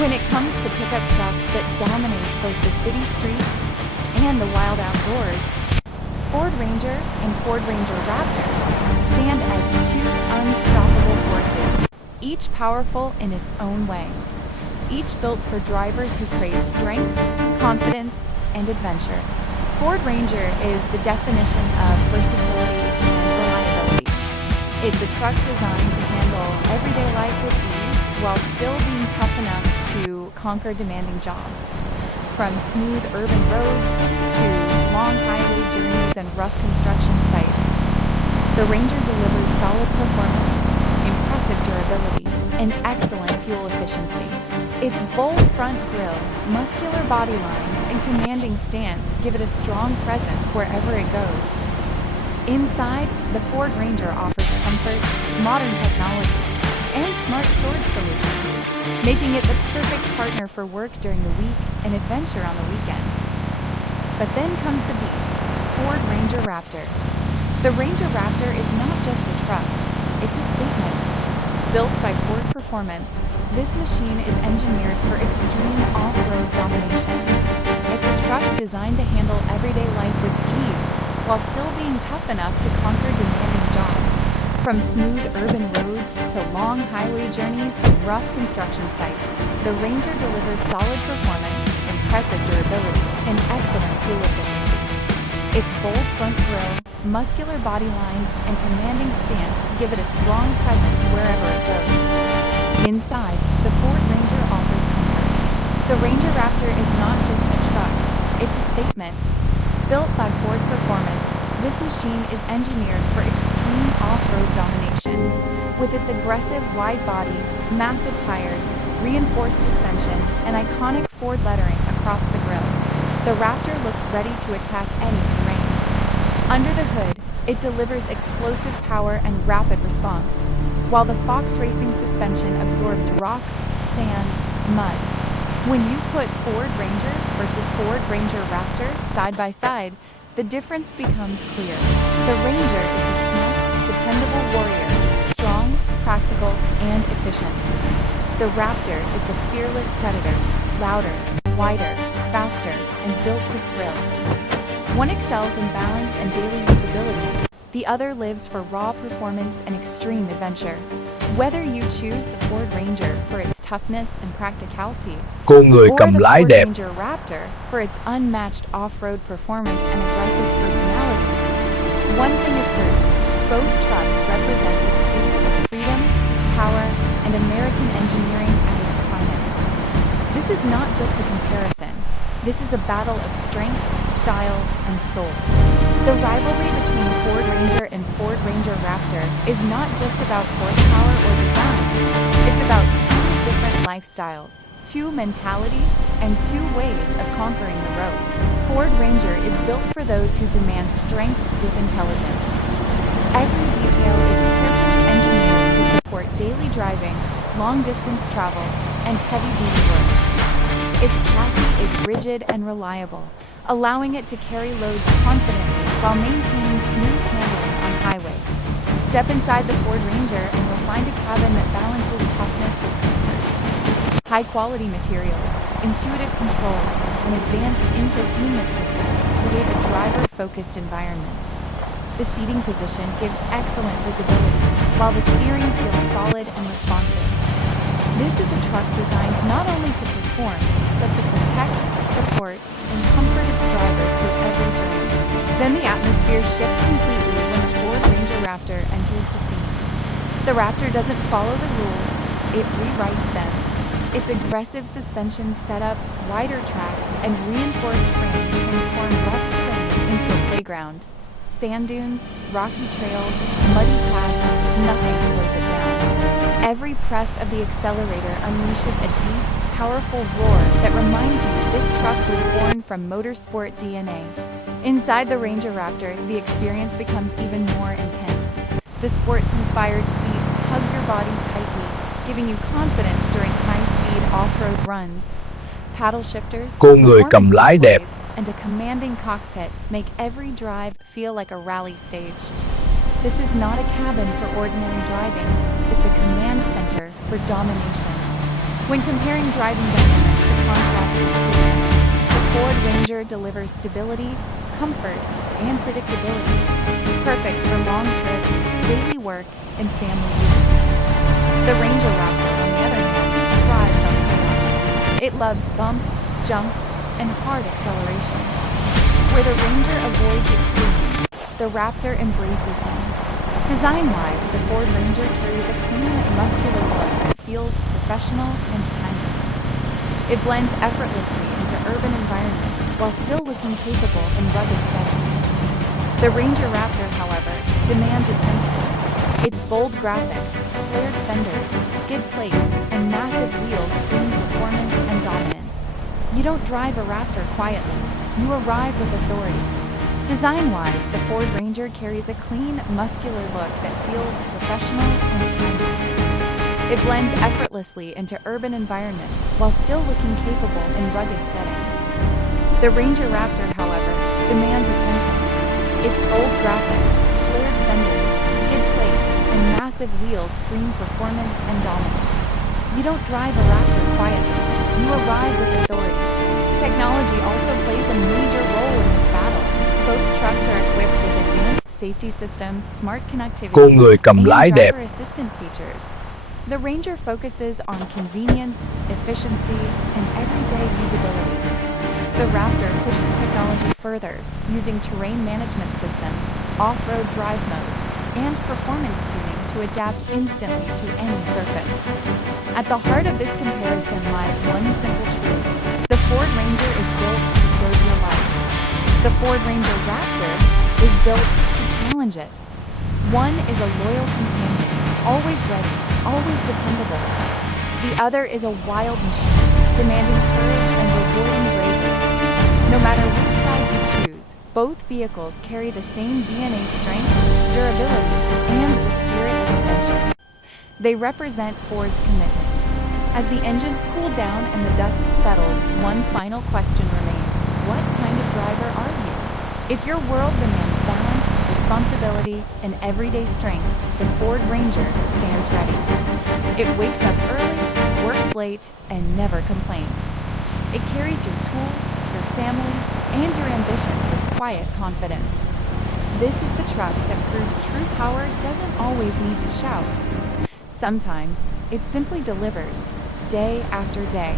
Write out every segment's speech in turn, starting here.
When it comes to pickup trucks that dominate both the city streets and the wild outdoors, Ford Ranger and Ford Ranger-Raptor stand as two unstoppable forces, each powerful in its own way. Each built for drivers who crave strength, confidence, and adventure. Ford Ranger is the definition of versatility and reliability. It's a truck designed to handle everyday life with ease while still being tough enough to conquer demanding jobs. From smooth urban roads to long highway journeys and rough construction sites, the Ranger delivers solid performance, impressive durability, and excellent fuel efficiency. Its bold front grille, muscular body lines, and commanding stance give it a strong presence wherever it goes. Inside, the Ford Ranger offers comfort, modern technology, and smart storage solutions, making it the perfect partner for work during the week and adventure on the weekend. But then comes the beast, Ford Ranger-Raptor. The Ranger-Raptor is not just a truck, it's a statement. Built by Ford Performance, this machine is engineered for extreme off-road domination. It's a truck designed to handle everyday life with ease, while still being tough enough to conquer demanding jobs. From smooth urban roads to long highway journeys and rough construction sites, the Ranger delivers solid performance, impressive durability, and excellent fuel efficiency. Its bold front grille, muscular body lines, and commanding stance give it a strong presence wherever it goes. Inside, the Ford Ranger offers comfort. The Ranger-Raptor is not just a truck, it's a statement. Built by Ford Performance, this machine is engineered for extreme off-road domination. With its aggressive wide body, massive tires, reinforced suspension, and iconic Ford lettering across the grille, the Raptor looks ready to attack any terrain. Under the hood, it delivers explosive power and rapid response, while the Fox Racing suspension absorbs rocks, sand, mud. When you put Ford Ranger versus Ford Ranger-Raptor side by side, the difference becomes clear. The Ranger is the smart, dependable warrior, strong, practical, and efficient. The Raptor is the fearless predator, louder, wider, faster, and built to thrill. One excels in balance and daily usability. The other lives for raw performance and extreme adventure. Whether you choose the Ford Ranger for its toughness and practicality, Cô người or cầm the lái Ford đẹp. Ranger-Raptor for its unmatched off-road performance and aggressive personality, one thing is certain: both trucks represent the spirit of freedom, power, and American engineering at its finest. This is not just a comparison. This is a battle of strength, style, and soul. The rivalry between Ford Ranger and Ford Ranger-Raptor is not just about horsepower or design. It's about two different lifestyles, two mentalities, and two ways of conquering the road. Ford Ranger is built for those who demand strength with intelligence. Every detail is carefully engineered to support daily driving, long-distance travel, and heavy-duty work. Its chassis is rigid and reliable, allowing it to carry loads confidently while maintaining smooth handling on highways. Step inside the Ford Ranger and you'll find a cabin that balances toughness with comfort. High-quality materials, intuitive controls, and advanced infotainment systems create a driver-focused environment. The seating position gives excellent visibility, while the steering feels solid and responsive. This is a truck designed not only to perform, but to protect, support, and comfort its driver through every journey. Then the atmosphere shifts completely when the Ford Ranger-Raptor enters the scene. The Raptor doesn't follow the rules, it rewrites them. Its aggressive suspension setup, wider track, and reinforced frame transform rough terrain into a playground. Sand dunes, rocky trails, muddy paths, nothing slows it down. Every press of the accelerator unleashes a deep, powerful roar that reminds you this truck was born from motorsport DNA. Inside the Ranger-Raptor, the experience becomes even more intense. The sports-inspired seats hug your body tightly, giving you confidence during high-speed off-road runs. Paddle shifters, Cô người cầm performance lái đẹp. displays, and a commanding cockpit make every drive feel like a rally stage. This is not a cabin for ordinary driving, it's a command center for domination. When comparing driving dynamics, the contrast is clear. The Ford Ranger delivers stability, comfort, and predictability, perfect for long trips, daily work, and family use. The Ranger-Raptor, on the other hand, thrives on chaos. It loves bumps, jumps, and hard acceleration. Where the Ranger avoids extremes, the Raptor embraces them. Design-wise, the Ford Ranger carries a clean, muscular look that feels professional and timeless. It blends effortlessly into urban environments while still looking capable in rugged settings. The Ranger-Raptor, however, demands attention. Its bold graphics, flared fenders, skid plates, and massive wheels scream performance and dominance. You don't drive a Raptor quietly, you arrive with authority. Design-wise, the Ford Ranger carries a clean, muscular look that feels professional and timeless. It blends effortlessly into urban environments while still looking capable in rugged settings. The Ranger-Raptor, however, demands attention. Its bold graphics, flared fenders, skid plates, and massive wheels scream performance and dominance. You don't drive a Raptor quietly, you arrive with authority. Technology also plays a major role in this battle. Both trucks are equipped with advanced safety systems, smart connectivity, and driver assistance features. The Ranger focuses on convenience, efficiency, and everyday usability. The Raptor pushes technology further, using terrain management systems, off-road drive modes, and performance tuning to adapt instantly to any surface. At the heart of this comparison lies one simple truth. The Ford Ranger is built to serve your life. The Ford Ranger-Raptor is built to challenge it. One is a loyal companion, always ready, always dependable. The other is a wild machine, demanding courage and rewarding bravery. No matter which side you choose, both vehicles carry the same DNA strength, durability, and the spirit of adventure. They represent Ford's commitment. As the engines cool down and the dust settles, one final question remains. What kind of driver are you? If your world demands balance, responsibility, and everyday strength, the Ford Ranger stands ready. It wakes up early, works late, and never complains. It carries your tools, your family, and your ambitions with quiet confidence. This is the truck that proves true power doesn't always need to shout. Sometimes, it simply delivers, day after day.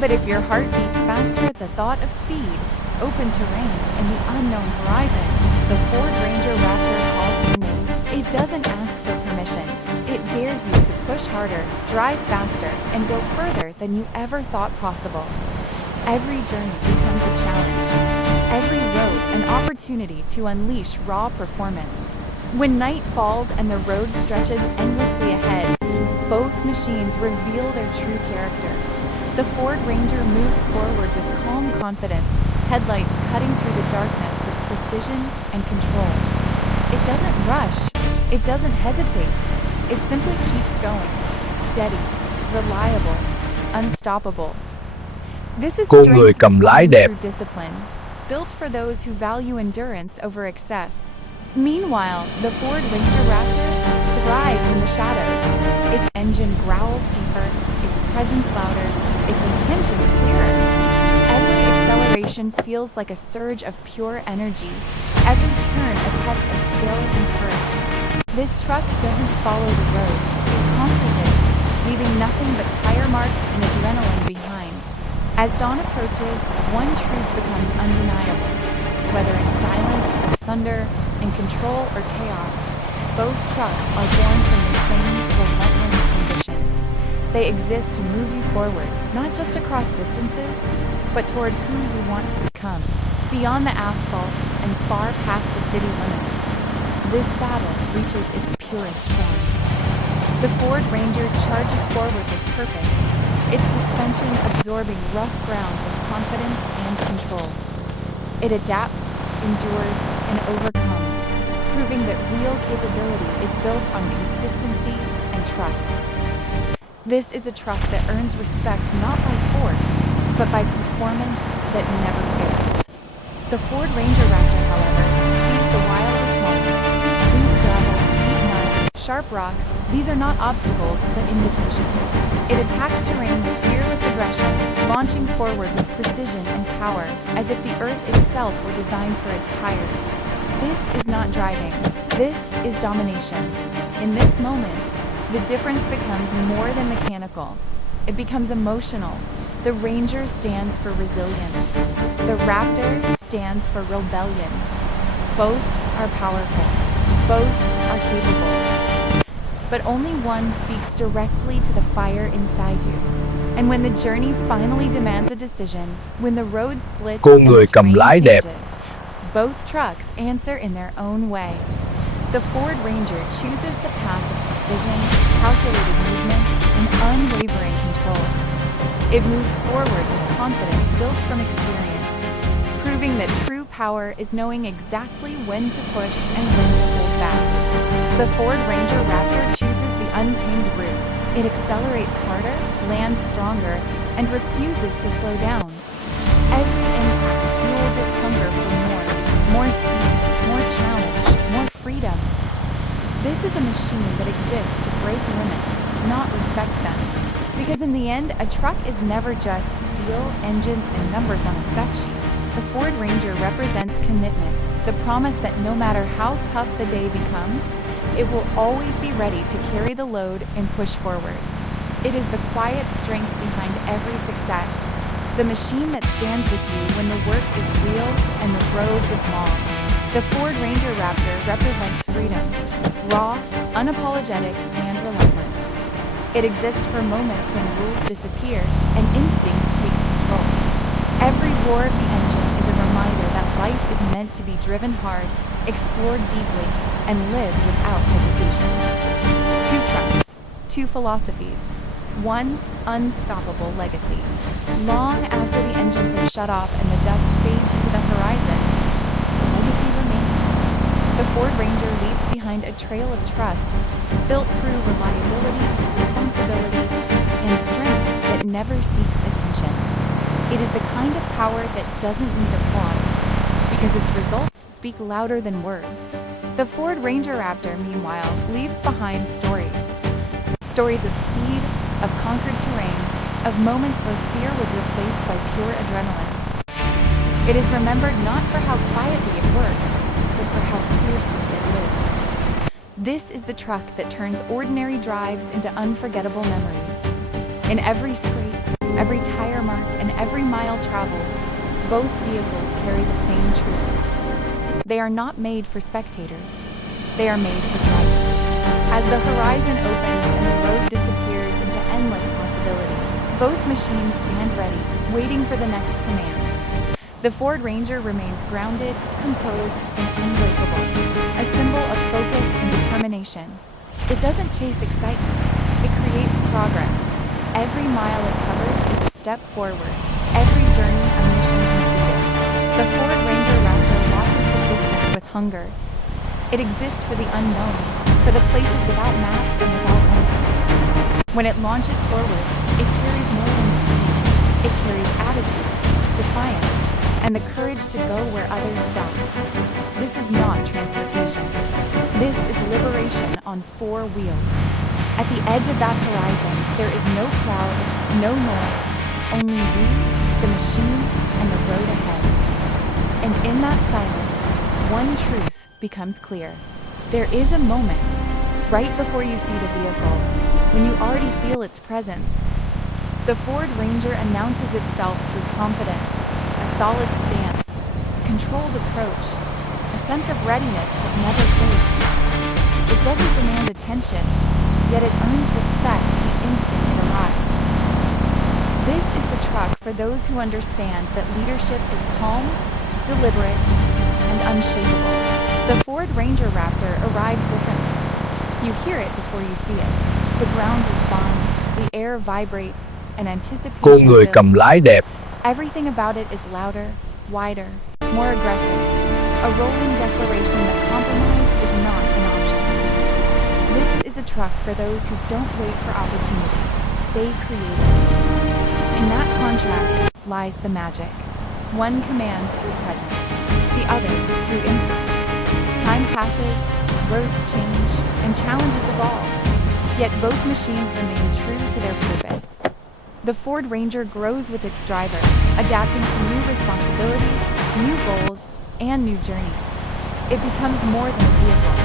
But if your heart beats faster at the thought of speed, open terrain, and the unknown horizon, the Ford Ranger-Raptor calls your name. It doesn't ask for permission. It dares you to push harder, drive faster, and go further than you ever thought possible. Every journey becomes a challenge. Every road an opportunity to unleash raw performance. When night falls and the road stretches endlessly ahead, both machines reveal their true character. The Ford Ranger moves forward with calm confidence, headlights cutting through the darkness with precision and control. It doesn't rush. It doesn't hesitate. It simply keeps going. Steady, reliable, unstoppable. This is strength flying through discipline, built for those who value endurance over excess. Meanwhile, the Ford Ranger-Raptor thrives in the shadows. Its engine growls deeper, its presence louder, its intentions clearer. Every acceleration feels like a surge of pure energy. Every turn a test of skill and courage. This truck doesn't follow the road, it conquers it, leaving nothing but tire marks and adrenaline behind. As dawn approaches, one truth becomes undeniable. Whether in silence or thunder, in control or chaos, both trucks are born from the same relentless ambition. They exist to move you forward, not just across distances, but toward who you want to become, beyond the asphalt and far past the city limits. This battle reaches its purest form. The Ford Ranger charges forward with purpose, its suspension absorbing rough ground with confidence and control. It adapts, endures, and overcomes, proving that real capability is built on consistency and trust. This is a truck that earns respect not by force, but by performance that never fails. The Ford Ranger-Raptor, however, sees the wild as home. Loose gravel, deep mud, sharp rocks, these are not obstacles, but invitations. It attacks terrain with fearless aggression, launching forward with precision and power, as if the earth itself were designed for its tires. This is not driving. This is domination. In this moment, the difference becomes more than mechanical. It becomes emotional. The Ranger stands for resilience. The Raptor stands for rebellion. Both are powerful. Both are capable. But only one speaks directly to the fire inside you. And when the journey finally demands a decision, when the road splits Cô and người the cầm terrain lái đẹp. changes, both trucks answer in their own way. The Ford Ranger chooses the path of precision, calculated movement, and unwavering control. It moves forward with confidence built from experience, proving that true power is knowing exactly when to push and when to hold back. The Ford-Ranger-Raptor chooses the untamed route. It accelerates harder, lands stronger, and refuses to slow down. Every impact fuels its hunger for more speed, more challenge, more freedom. This is a machine that exists to break limits, not respect them. Because in the end, a truck is never just steel, engines, and numbers on a spec sheet. The Ford Ranger represents commitment, the promise that no matter how tough the day becomes, it will always be ready to carry the load and push forward. It is the quiet strength behind every success, the machine that stands with you when the work is real and the road is long. The Ford-Ranger-Raptor represents freedom, raw, unapologetic, and relentless. It exists for moments when rules disappear and instinct takes control. Every roar of the engine is a reminder that life is meant to be driven hard, explored deeply, and lived without hesitation. Two trucks, two philosophies, one unstoppable legacy. Long after the engines are shut off and the dust fades into the horizon, the legacy remains. The Ford Ranger leaves behind a trail of trust, built through reliability, responsibility, and strength that never seeks attention. It is the kind of power that doesn't need applause, because its results speak louder than words. The Ford-Ranger-Raptor, meanwhile, leaves behind stories. Stories of speed, of conquered terrain, of moments where fear was replaced by pure adrenaline. It is remembered not for how quietly it worked, but for how fiercely it lived. This is the truck that turns ordinary drives into unforgettable memories. In every scrape, every tire mark, and every mile traveled, both vehicles carry the same truth. They are not made for spectators. They are made for drivers. As the horizon opens and the road disappears into endless possibility, both machines stand ready, waiting for the next command. The Ford Ranger remains grounded, composed, and unbreakable, a symbol of focus and determination. It doesn't chase excitement, it creates progress. Every mile it covers is a step forward, every journey a mission completed. The Ford Ranger-Raptor watches the distance with hunger. It exists for the unknown, for the places without maps and without limits. When it launches forward, it carries more than speed. It carries attitude, defiance, and the courage to go where others stop. This is not transportation. This is liberation on four wheels. At the edge of that horizon, there is no crowd, no noise, only you, the machine, and the road ahead. And in that silence, one truth becomes clear. There is a moment, right before you see the vehicle, when you already feel its presence. The Ford Ranger announces itself through confidence, a solid stance, a controlled approach, a sense of readiness that never fades. It doesn't demand attention, yet it earns respect the instant it arrives. This is the truck for those who understand that leadership is calm, deliberate, and unshakable. The Ford Ranger-Raptor arrives differently. You hear it before you see it. The ground responds, the air vibrates, and Cô anticipation người cầm builds. lái đẹp. Everything about it is louder, wider, more aggressive. A rolling declaration that compromise is not an option. This is a truck for those who don't wait for opportunity. They create it. In that contrast lies the magic. One commands through presence, the other through impact. Time passes, roads change, and challenges evolve. Yet both machines remain true to their purpose. The Ford Ranger grows with its driver, adapting to new responsibilities, new goals, and new journeys. It becomes more than a vehicle.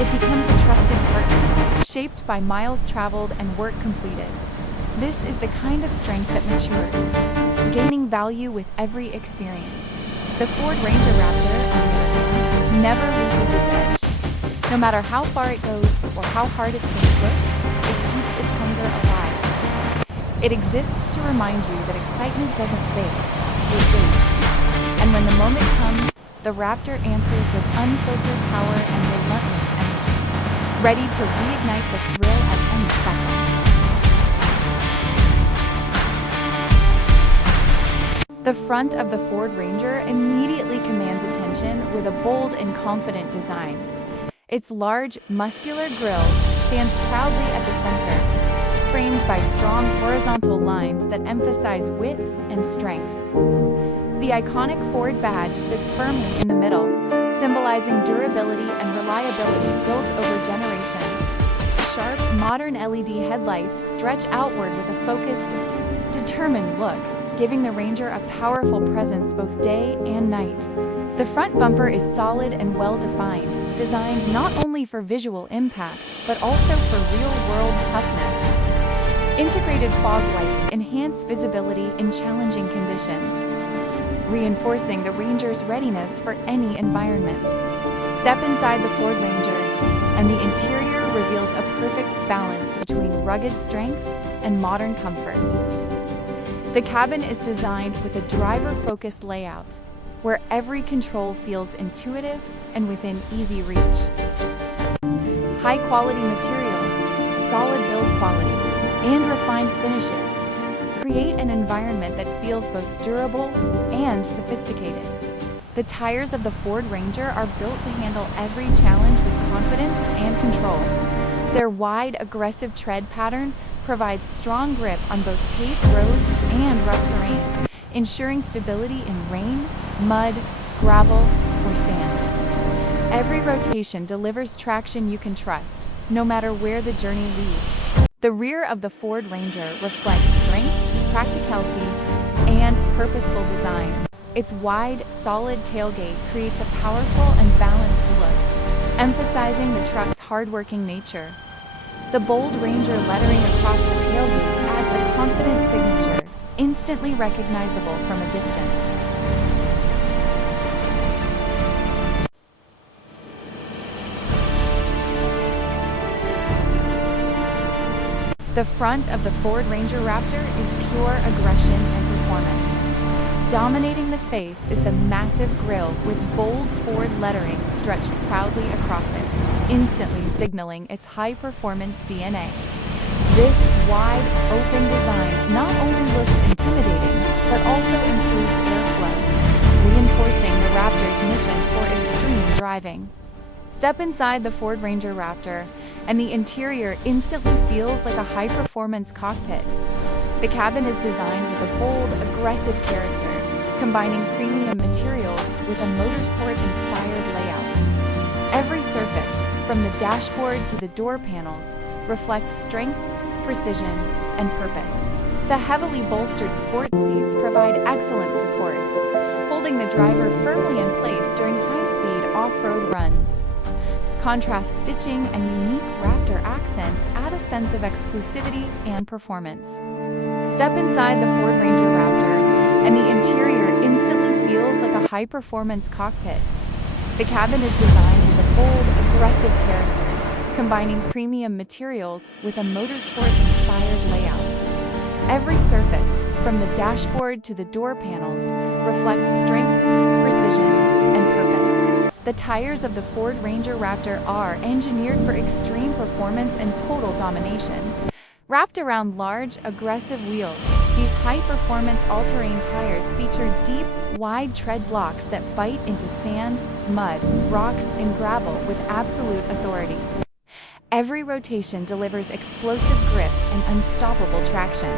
It becomes a trusted partner, shaped by miles traveled and work completed. This is the kind of strength that matures, gaining value with every experience. The Ford-Ranger-Raptor, on the other hand, never loses its edge. No matter how far it goes or how hard it's been pushed, it keeps its hunger alive. It exists to remind you that excitement doesn't fade, it waits. And when the moment comes, the Raptor answers with unfiltered power and relentless energy, ready to reignite the thrill at any second. The front of the Ford Ranger immediately commands attention with a bold and confident design. Its large, muscular grille stands proudly at the center, framed by strong horizontal lines that emphasize width and strength. The iconic Ford badge sits firmly in the middle, symbolizing durability and reliability built over generations. Sharp, modern LED headlights stretch outward with a focused, determined look, giving the Ranger a powerful presence both day and night. The front bumper is solid and well-defined, designed not only for visual impact, but also for real-world toughness. Integrated fog lights enhance visibility in challenging conditions, reinforcing the Ranger's readiness for any environment. Step inside the Ford Ranger, and the interior reveals a perfect balance between rugged strength and modern comfort. The cabin is designed with a driver-focused layout, where every control feels intuitive and within easy reach. High-quality materials, solid build quality, and refined finishes create an environment that feels both durable and sophisticated. The tires of the Ford Ranger are built to handle every challenge with confidence and control. Their wide, aggressive tread pattern provides strong grip on both paved roads and rough terrain, ensuring stability in rain, mud, gravel, or sand. Every rotation delivers traction you can trust, no matter where the journey leads. The rear of the Ford Ranger reflects strength, practicality, and purposeful design. Its wide, solid tailgate creates a powerful and balanced look, emphasizing the truck's hardworking nature. The bold Ranger lettering across the tailgate adds a confident signature, instantly recognizable from a distance. The front of the Ford Ranger-Raptor is pure aggression and performance. Dominating the face is the massive grille with bold Ford lettering stretched proudly across it, instantly signaling its high-performance DNA. This wide, open design not only looks intimidating, but also improves airflow, reinforcing the Raptor's mission for extreme driving. Step inside the Ford Ranger-Raptor, and the interior instantly feels like a high-performance cockpit. The cabin is designed with a bold, aggressive character, combining premium materials with a motorsport-inspired layout. Every surface, from the dashboard to the door panels, reflects strength, precision, and purpose. The heavily bolstered sports seats provide excellent support, holding the driver firmly in place during high-speed off-road runs. Contrast stitching and unique Raptor accents add a sense of exclusivity and performance. Step inside the Ford Ranger-Raptor, and the interior instantly feels like a high-performance cockpit. The cabin is designed with a bold, aggressive character, combining premium materials with a motorsport-inspired layout. Every surface, from the dashboard to the door panels, reflects strength, precision, and purpose. The tires of the Ford Ranger-Raptor are engineered for extreme performance and total domination. Wrapped around large, aggressive wheels, these high-performance all-terrain tires feature deep, wide tread blocks that bite into sand, mud, rocks, and gravel with absolute authority. Every rotation delivers explosive grip and unstoppable traction.